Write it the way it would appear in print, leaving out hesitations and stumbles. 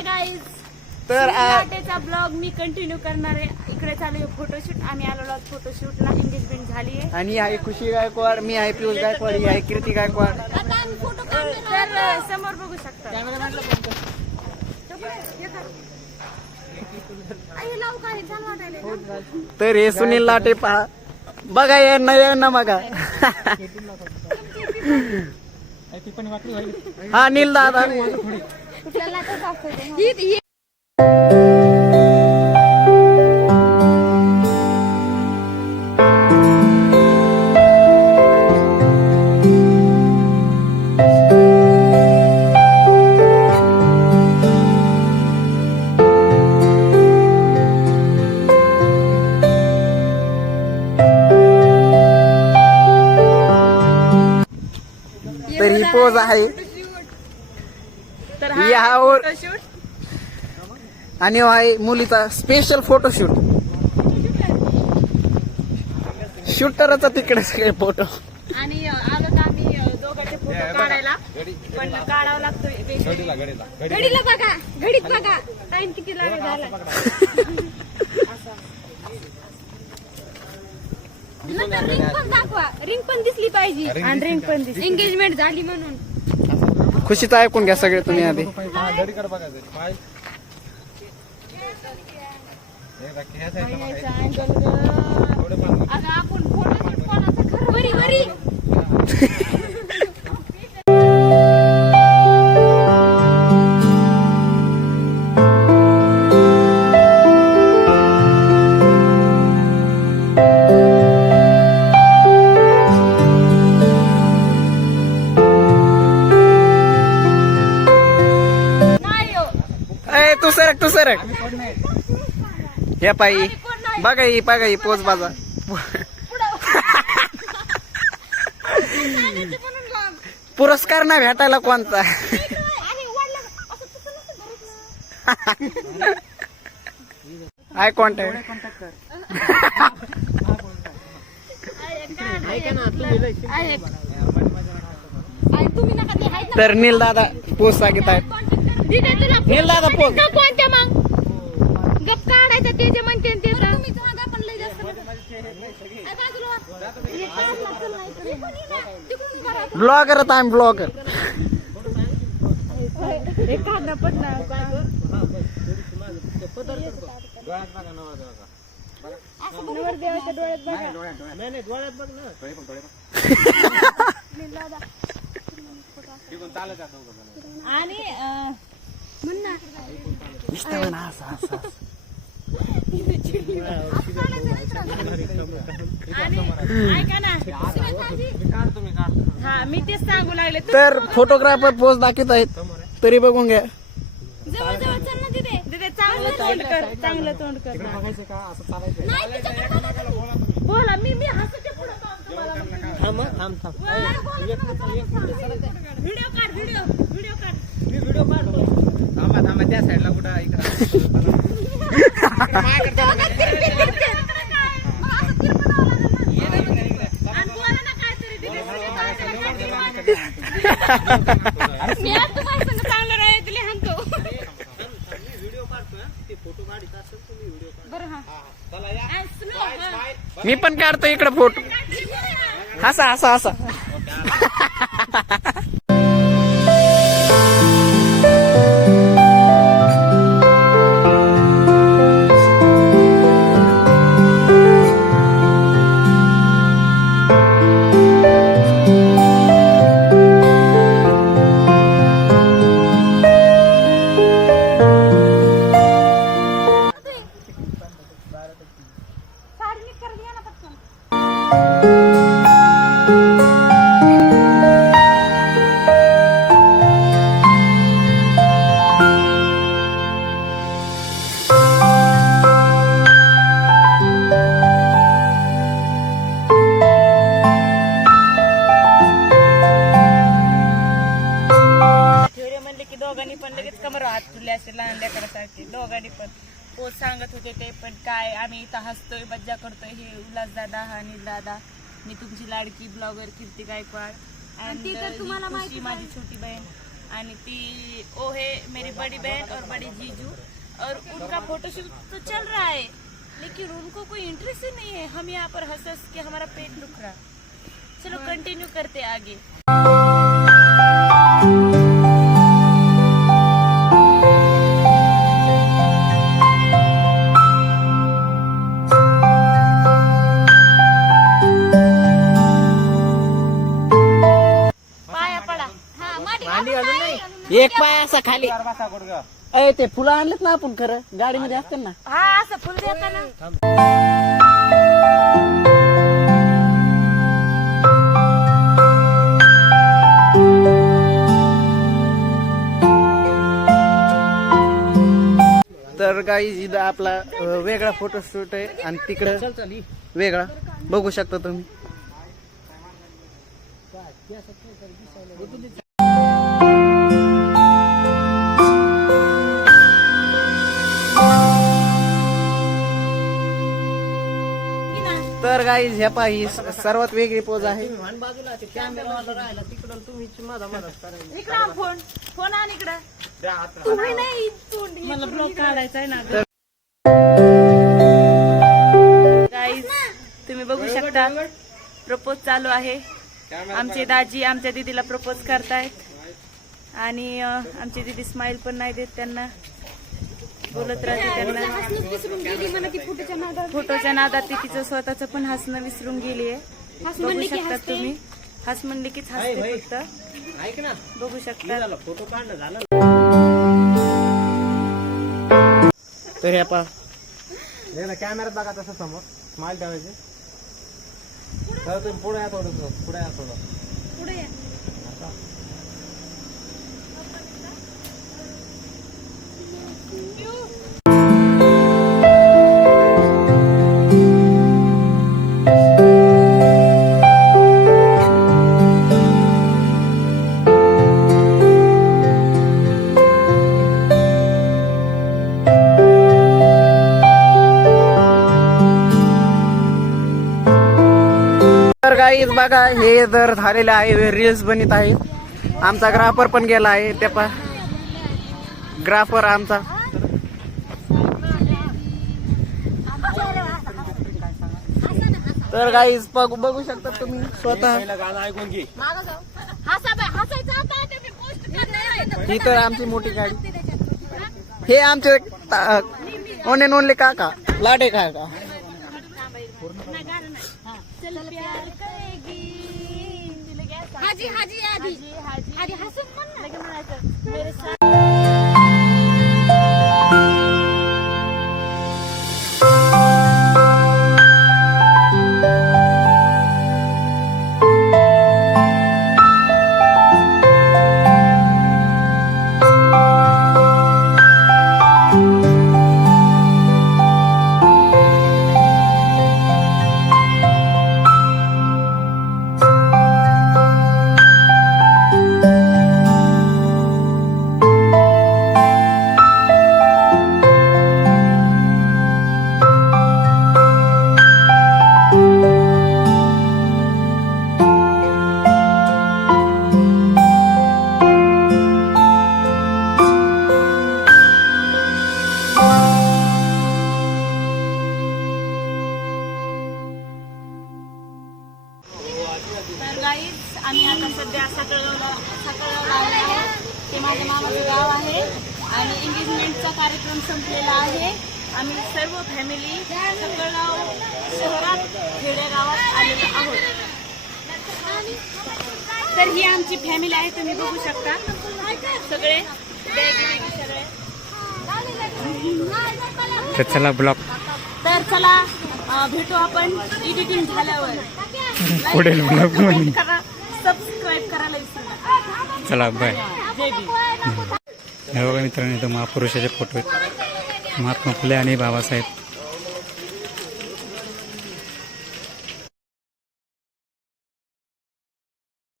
Hi guys, तर लाटेचा blog मी continue करणार आहे. इकडे चालू आहे फोटोशूट. आम्ही आलो आहोत फोटोशूटला. एंगेजमेंट झाली आहे. आणि आहे खुशी गायकवाड, मी आहे पियुष गायकवाड, ही आहे कीर्ती गायकवाड. तर समोर बघू शकता. तर हे सुनील लाटे पहा, बघा यांना बघा. हा नील दादा. तर ही पोज आहे. तर यावर फोटोशूट आणि आहे मुलीचा स्पेशल फोटोशूट. शूटरचा तिकडे सगळे फोटो. आणि आलो तर आम्ही दोघांचे फोटो काढायला, पण काढावा लागतोय. घडीला बघा, घडीत बघा टाइम किती लागेल झाला. रिंग पण दाखवा, रिंग पण दिसली पाहिजे. आणि रिंग पण दिसली, एंगेजमेंट झाली म्हणून. खुशीचं ऐकून घ्या सगळे तुम्ही आधी. आता आपण फोटोशूट कोणाचं खरं वरी वरी. तू सरक. हे पायी बघा, ही बघा, ही पोच बाजा. पुरस्कार नाही भेटायला कोणता. Eye contact. तर नील दादा पोच सांगित आहेत. नील दादा पोच कोणत्या मग गप काढायचं ते जे म्हणते ते. ब्लॉगर आता आम्ही ब्लॉगर. आणि ऐका ना, हा मी तेच सांगू लागले. तर फोटोग्राफर पोज दाखवत आहेत, तरी बघून घ्या. जवळ जवळ चल ना तिथे. तिथे चांगलं तोंड कर, चांगलं तोंड कर. बोला, मी हसते पुढे. व्हिडिओ काढ, व्हिडिओ काढ. थांबा त्या साईडला कुठं चांगलं राहील तुला हाणतो. मी पण काढतो इकडे फोटो. हसा. दोघांनी पण लगेच कमर हात तुले असे लहान लेकरासाठी. दोघांनी पण पोच सांगत होते ते पण काय, आम्ही इथं हसतोय मज्जा करतोय. हे उल्हास दादा, हा नील दादा, मी तुमची लाडकी ब्लॉगर कीर्ती गायकवाड. आणि तुम्हाला माहिती माझी छोटी बहीण आणि ती वो है मेरी बड़ी बहन और बड़ी जीजू, और उनका फोटोशूट तो चल रहा है लेकिन उनको कोई इंटरेस्ट ही नहीं है। हम यहाँ पर हंस हंस के हमारा पेट दुख रहा। चलो कंटिन्यू करते आगे। पाया पडा। एक पाय असा खाली. ए ते फुलं आणलेत ना आपण, खरं गाडीमध्ये असतात ना. हा असं फुल देता ना. तर गाईज इथं आपला वेगळा फोटोशूट आहे आणि तिकडं वेगळा बघू शकता तुम्ही. तर गाईज ह्या पाही सर्वात वेगळी पोज आहे. इकडं फोन फोन आण इकडं. तुम्ही नाही मला ब्लॉग काढायचा आहे ना. गाईज तुम्ही बघू शकता प्रपोज चालू आहे. आमचे दाजी आमच्या दीदीला प्रपोज करतायत आणि आमची दीदी स्माइल पण नाही देत त्यांना, बोलत राहते त्यांना. फोटोच्या नादात ती तिचं स्वतःच पण हसणं विसरून गेलीये. बघू शकता तुम्ही. हस म्हणली कीच हसते फक्त. बघू शकता. तर ह्या पा कॅमेऱ्यात बघा तसं समोर स्माइल ठेवायचे. तुम्ही पुढे या थोडं, पुढे या थोडं, पुढे या. तर गाईज बघा हे जर झालेलं आहे, रील्स बनत आहे. आमचा ग्राफर पण गेला आहे. त्या पा ग्राफर आमचा. तर गाईज बघू शकता तुम्ही स्वतः. ही तर आमची मोठी गाडी. हे आमचे ओन एंड ओनली काका लाडे काका. हाजी हाजी हाजी हाजी हसून पण लगे म्हणायचं मेरे साथ. आम्ही आता सध्या सकळगावला आलो आहे. ते माझ्या मामाचं गाव आहे आणि एंगेजमेंटचा कार्यक्रम संपलेला आहे. आम्ही सर्व फॅमिली सकळगाव शहरात खेडेगावात आलेलो आहोत. तर ही आमची फॅमिली आहे, तुम्ही बघू शकता. सगळे सगळे. तर चला ब्लॉग. तर चला भेटू आपण एडिटिंग झाल्यावर. पुढील ब्लॉग मध्ये सबस्क्राईब करायला विसरू नका. चला बाय. जय भीम. हे बघा मित्रांनो, इथं महापुरुषाचे फोटो आहेत. महात्मा फुले आणि बाबासाहेब.